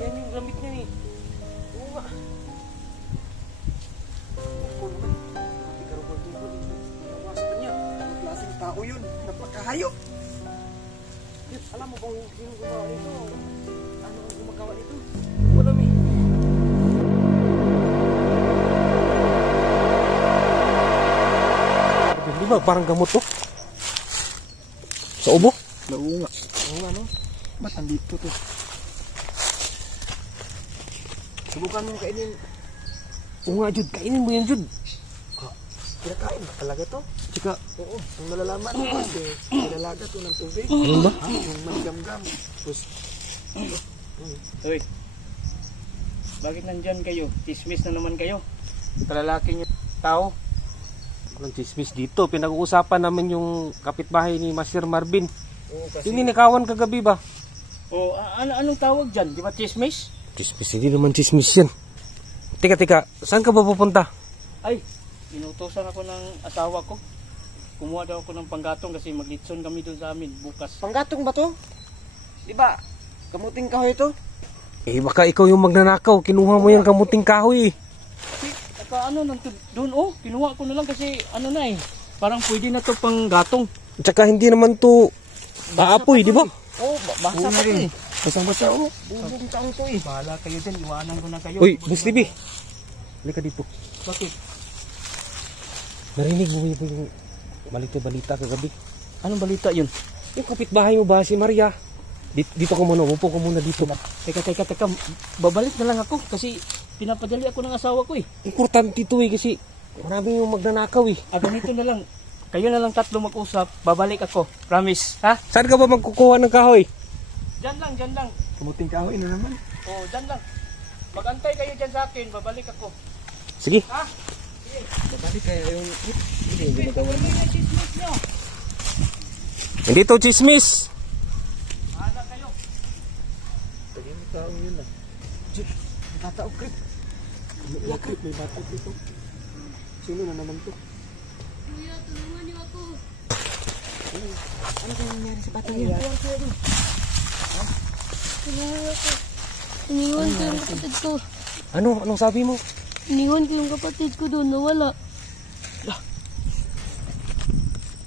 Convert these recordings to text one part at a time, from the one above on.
Yan yung gamit niya eh. Oo nga. Ako naman. Hindi ka robot dito. Ginawa sa kanya. Anong klaseng tao yun? Napakahayop. Yan, alam mo bang sino gumawa nito? Ano ang gumagawa nito? Wala eh. Di ba? Parang gamot to. Sa ubo? Oo nga. Oo nga, no? Ba't nandito to? Subukan mong kainin. Oo nga, Jud. Kainin mo yan, Jud. Kinakain ba talaga to? Tsaka, oo. Ang malalaman kasi kinalaga to ng tubig. Ano ba? Yung manigamgam. Tapos, Uy. Bakit nandyan kayo? Chismis na naman kayo. Kalalaki niyo tao. walang chismis dito. Pinag-uusapan namin yung kapitbahay ni Master Marvin. Oo, kasi... Ninikawan kagabi ba? Oh, anong tawag dyan? Di ba chismis? Chismis, hindi naman chismis yan. Teka, saan ka ba pupunta? Ay, inutosan ako ng asawa ko. Kumuha daw ako ng panggatong kasi maglitson kami doon sa amin bukas. Panggatong ba to? Di ba? Kamuting kahoy ito? Eh baka ikaw yung magnanakaw. Kinuha mo yung kamuting kahoy. Saka ano, doon oh, kinuha ko na lang kasi ano na eh. Parang pwede na to panggatong. Tsaka hindi naman to aapoy, di ba? Oh, basa pa rin. Basang-basa oh. Bubong taong to eh. Bahala kayo din, iwanan ko na kayo. Uy, Boss TV. Halika dito. Bakit? Narinig mo yung balita kagabi. Anong balita yun? Yung kapitbahay mo ba si Maria? Dito ko muna, upo ko muna dito. Teka, babalik na lang ako kasi pinapadali ako ng asawa ko eh. Importante ito eh kasi marami yung magnanakaw eh. Ganito na lang. Kayo na lang tatlo mag-usap, babalik ako. Promise, ha? Saan ka ba magkukuha ng kahoy? Diyan lang. Kamuting kahoy na naman. Oo, diyan lang. Magantay kayo dyan sa akin, babalik ako. Sige. Ha? Sige. Babalik kayo yung... Hindi na chismis nyo. Hindi to chismis. Bahala kayo. Tagin mo tao yun ah. Jit, may bata o Crit. May bata dito. Sino na naman to? Kuya, tulungan niyo ako. Ano kaya nangyari sa bata yun? Tulungan ako. Iniwan ko yung kapatid ko. Anong sabi mo? Iniwan ko yung kapatid ko doon, nawala.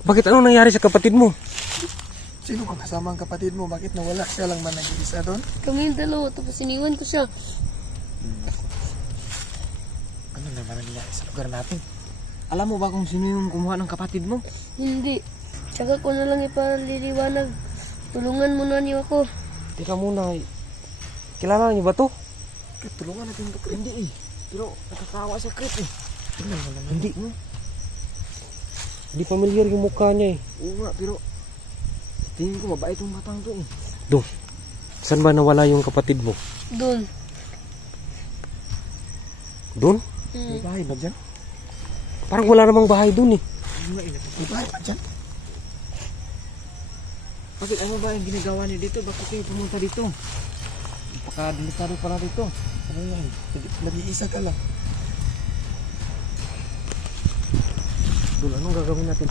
Bakit anong nangyari sa kapatid mo? Sino ka kasama ang kapatid mo? Bakit nawala? Siya lang man nag-iisa doon? Kami yung dalawa, tapos iniwan ko siya. Ano naman ang nangyari sa lugar natin? Alam mo ba kung sino yung kumuha ng kapatid mo? Hindi. Tsaka ko na lang ipaliliwanag. Tulungan mo na niyo ako. Teka muna, kilala niyo ba to? Crit, tulungan natin ito, Crit. Hindi eh. Pero nakakawa sa Crit eh. Tingnan mo naman. Hindi. Hindi familiar yung mukha niya eh. Oo nga, pero tingin ko mabait yung batang to eh. Dong, saan ba nawala yung kapatid mo? Doon. Doon? May bahay ba dyan? Parang wala namang bahay doon eh. May bahay ba dyan? Bakit ano ba yung ginagawa niyo dito? Bakit kayo pumunta dito? Napaka-delikado pala dito. Ano yan? Nag-iisa ka lang. Dul, anong gagawin natin?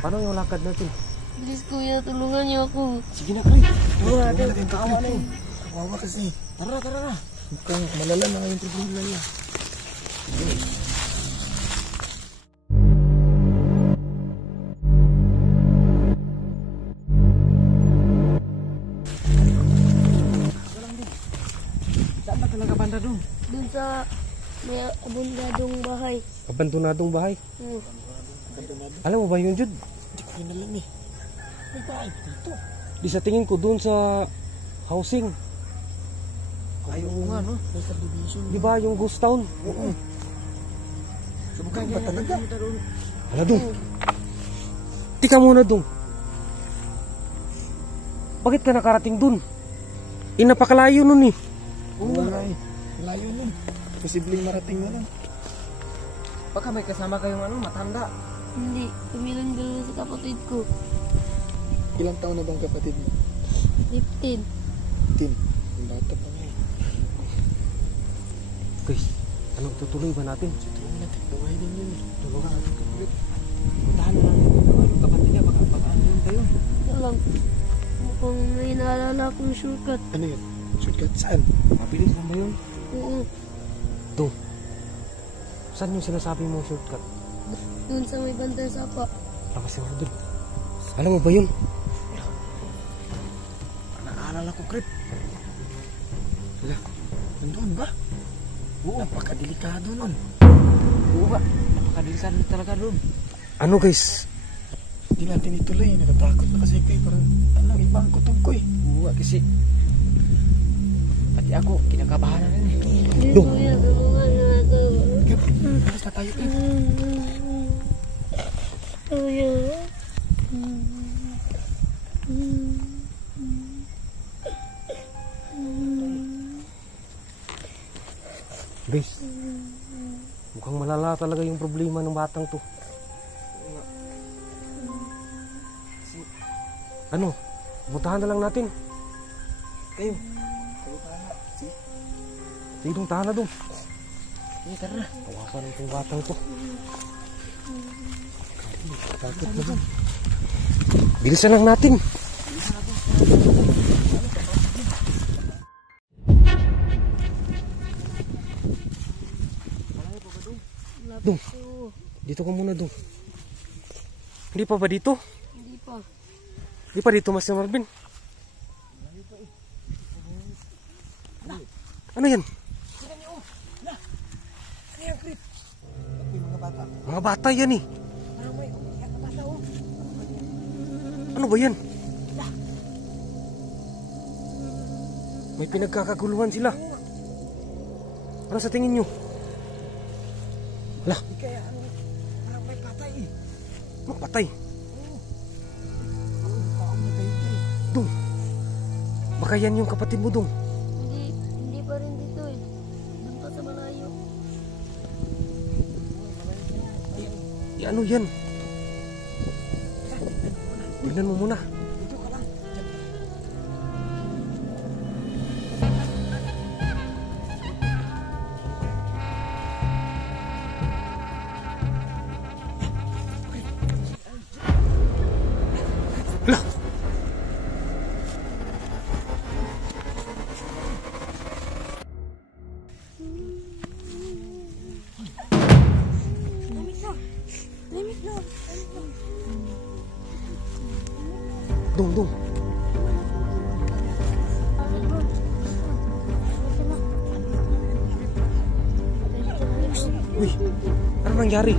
Paano yung lakad natin? Please kuya, tulungan niyo ako. Sige na, Crit. Tulungan natin. Kaawa na eh. Kawawa kasi. Tara. Mukhang malala na yung problema niya. Saan ba talaga banda doon? Doon sa may abundadong bahay. Abandonadong bahay. Alam mo ba yun, Jud? Hindi ko rin alam eh. May bahay dito. Di sa tingin ko doon sa housing. Ayaw nga no? May subdivision. Di ba yung ghost town? Oo. Subukan ba talaga? Hala dong. Tika muna dong. Bakit ka nakarating dun? Napakalayo nun eh. Oo nga eh. Malayo nun. Posibleng marating na lang. Baka may kasama kayong matanda. Hindi, kami lang dalawa sa kapatid ko. Ilang taon na bang kapatid mo? 15. Tim. Yung bata pa nga eh. Guys, ano tutuloy ba natin? Tulungan natin. Gawain din yun eh. Tulungan natin kapatid. Puntahan na natin yung kapatid niya. Baka ano yun kayo. Ito lang. Mukhang may naalala akong shortcut. Ano yun? Shortcut saan? Mabilis lang ba yun? Oo, Dong, saan yung sinasabi mong shortcut? dun sa may bantay sapa. Lakas yung doon. Alam mo ba yun? Naalala ko, Krip. Wala. Nandun ba? Oo. Napakadelikado nun. Oo ba? Napakadelikado talaga doon. Ano guys? Hindi natin ituloy. Natatakot na kasi kayo. Parang ibang kutog ko eh. Oo kasi pati ako, kinakabahan na rin eh. Dito yan, tulungan na ito. Alas na tayo eh. Kuya. Guys, mukhang malala talaga yung problema ng batang to. Ano? Puntahan na lang natin. Kayo. Sige dong, tahan na dong. Sige, tara na. Kawasan na itong batang to. Takot na dong. Bilisan lang natin. Dong, dito ka muna dong. Hindi pa ba dito? Hindi pa. Hindi pa dito, Mas Marvin. Ano yan? Mga bata. Mga bata yan eh. Ano ba yan? May pinagkakaguluhan sila. Ano sa tingin nyo? Lah, Kaya ano, parang may patay eh. ano patay? Taong na kayo eh. Dong, baka yan yung kapatid mo dong. Hindi pa rin dito eh. Dun pa sa malayo. Ano yan? Tignan mo muna. Dito ka lang. Lah, dong. Wih, ano nangyari?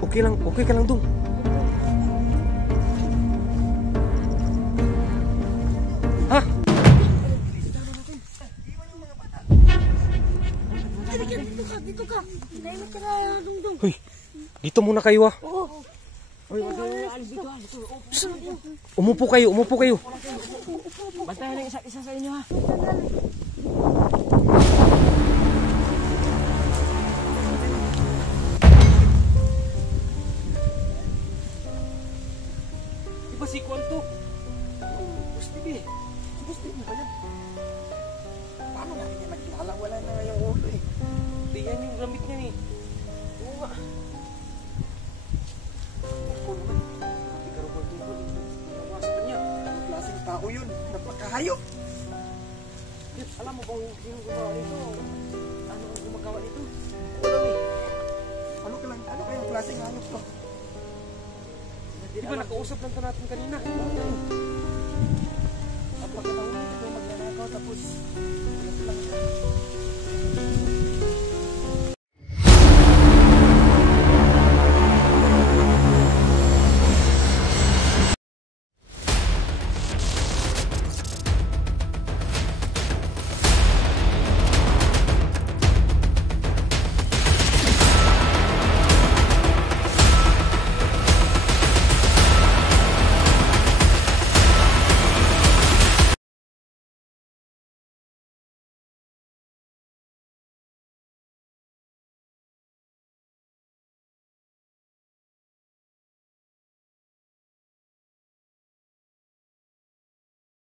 Okay ka lang dong. Hah? Dito ka. Tahimik ka na, Dungdung. Hoy, dito muna kayo ah. Oo. Umupo kayo. Bantayan ng isa sa inyo ha. Di ba si Kwan to? Gusti ba eh? Gusti mo ba yan? Paano natin yan nakilala? Wala na nga yung ulo eh. Di yan yung gamit niya eh. Oo nga. Ako naman. Hindi ka robot yung ulo. Nawas ka niya. Anong klaseng tao yun? Napakahayop. Alam mo bang yung gumawa nito? Ano ang gumagawa nito? Alam eh. Ano kayang klaseng hayop to? Di ba nakausap lang to natin kanina? Ang pagkatawin nito magnanakaw tapos ulat lang.